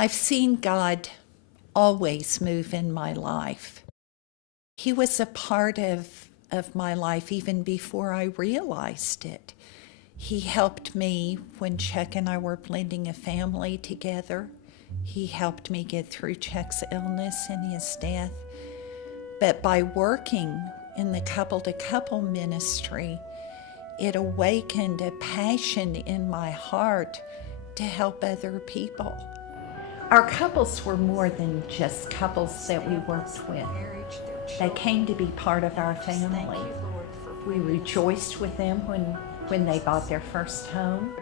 I've seen God always move in my life. He was a part of my life even before I realized it. He helped me when Chuck and I were blending a family together. He helped me get through Chuck's illness and his death. But by working in the couple-to-couple ministry, it awakened a passion in my heart to help other people. Our couples were more than just couples that we worked with. They came to be part of our family. We rejoiced with them when they bought their first home.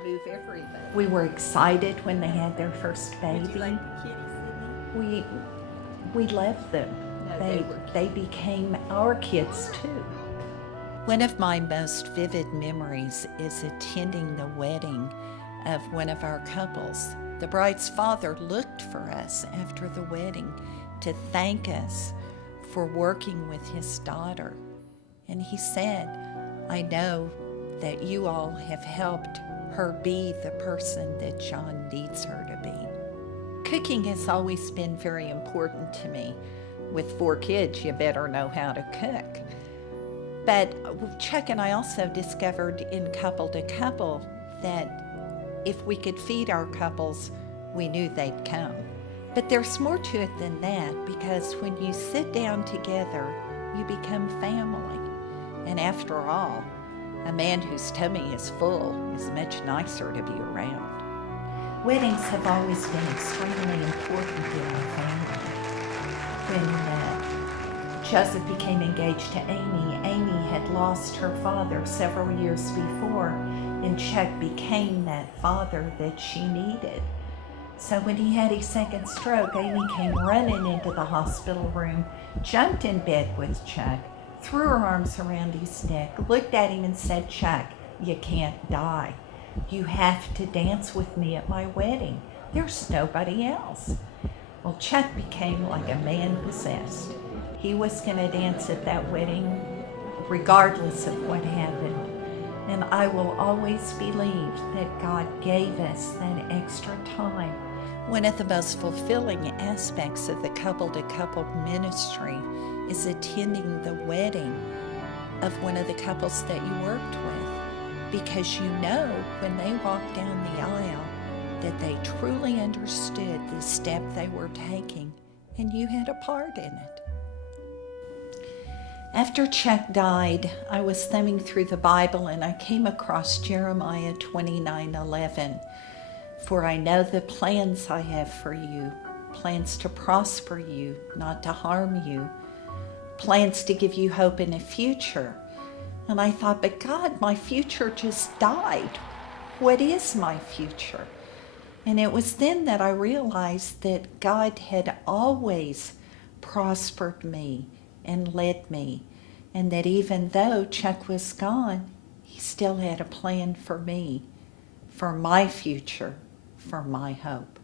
We were excited when they had their first baby. We loved them. They became our kids too. One of my most vivid memories is attending the wedding of one of our couples. The bride's father looked for us after the wedding to thank us for working with his daughter. And he said, "I know that you all have helped her be the person that John needs her to be." Cooking has always been very important to me. With 4 kids, you better know how to cook. But Chuck and I also discovered in couple to couple that if we could feed our couples, we knew they'd come. But there's more to it than that, because when you sit down together, you become family. And after all, a man whose tummy is full is much nicer to be around. Weddings have always been extremely important in our family. When Joseph became engaged to Amy had lost her father several years before, and Chuck became that father that she needed. So when he had his second stroke, Amy came running into the hospital room, jumped in bed with Chuck, threw her arms around his neck, looked at him and said, "Chuck, you can't die. You have to dance with me at my wedding. There's nobody else." Well, Chuck became like a man possessed. He was going to dance at that wedding regardless of what happened. And I will always believe that God gave us that extra time. One of the most fulfilling aspects of the couple-to-couple ministry is attending the wedding of one of the couples that you worked with, because you know when they walk down the aisle that they truly understood the step they were taking, and you had a part in it. After Chuck died, I was thumbing through the Bible and I came across Jeremiah 29:11. "For I know the plans I have for you, plans to prosper you, not to harm you, plans to give you hope in a future." And I thought, but God, my future just died. What is my future? And it was then that I realized that God had always prospered me and led me, and that even though Chuck was gone, he still had a plan for me, for my future, for my hope.